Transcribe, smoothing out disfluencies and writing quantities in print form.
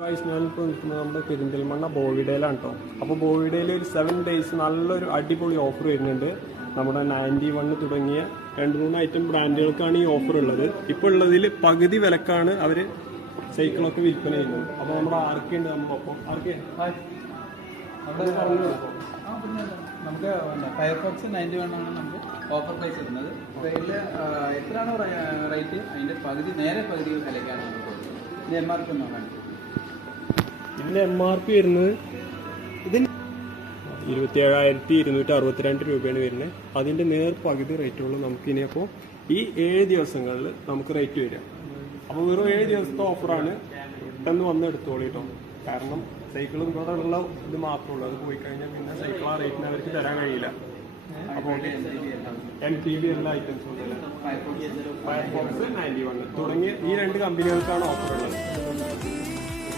ഞാനിപ്പോൾ നിൽക്കുന്നത് നമ്മുടെ പെരിന്തൽമണ്ണ ബോവിഡയിലാണ് കേട്ടോ. അപ്പോൾ ബോവിഡയിൽ ഒരു 7 days നല്ലൊരു അടിപൊളി ഓഫർ വരുന്നുണ്ട്. നമ്മുടെ 91 തുടങ്ങിയ 2-3 ഐറ്റം ബ്രാൻഡുകൾക്കാണ് ഈ ഓഫർ ഉള്ളത്. ഇപ്പോൾ ഉള്ളതിൽ പകുതി വിലക്കാണ് അവർ സൈക്കിളൊക്കെ വിൽപ്പന ചെയ്യുന്നത്. അപ്പോൾ നമ്മുടെ ആർക്കുണ്ട് നമ്മളൊപ്പം ആർക്കെ അവിടെ പറഞ്ഞു നമുക്ക് ഫയർഫോക്സ് 91 ആണ് നമുക്ക് ഓഫർ പ്രൈസ് വരുന്നത്. ഇതിൽ എത്രയാണോ റേറ്റ് അതിൻ്റെ പകുതി വിലയ്ക്കാണ് നമുക്ക് കൊടുക്കുന്നത്. ഇതിന് MRP ഒന്നാണ്. ഇതിൻ്റെ MRP വരുന്നത് ഇതിന് 27,262 രൂപയാണ് വരുന്നത്. അതിൻ്റെ പകുതി റേറ്റുള്ളൂ നമുക്കിനി. അപ്പോൾ ഈ 7 ദിവസങ്ങളിൽ നമുക്ക് റേറ്റ് വരിക. അപ്പോൾ വെറും 7 ദിവസത്തെ ഓഫറാണ്. പെട്ടെന്ന് വന്ന് എടുത്തോളൂ കേട്ടോ. കാരണം സൈക്കിളും കൂടെ ഉള്ള ഇത് മാത്രമേ ഉള്ളൂ. അത് പോയി കഴിഞ്ഞാൽ പിന്നെ സൈക്കിൾ ആ റേറ്റിന് അവർക്ക് തരാൻ കഴിയില്ല. അപ്പോൾ MTB എല്ലാ ഐറ്റംസും ഫയർഫോക്സ് 91 തുടങ്ങിയ ഈ 2 കമ്പനികൾക്കാണ് ഓഫർ ഉള്ളത്.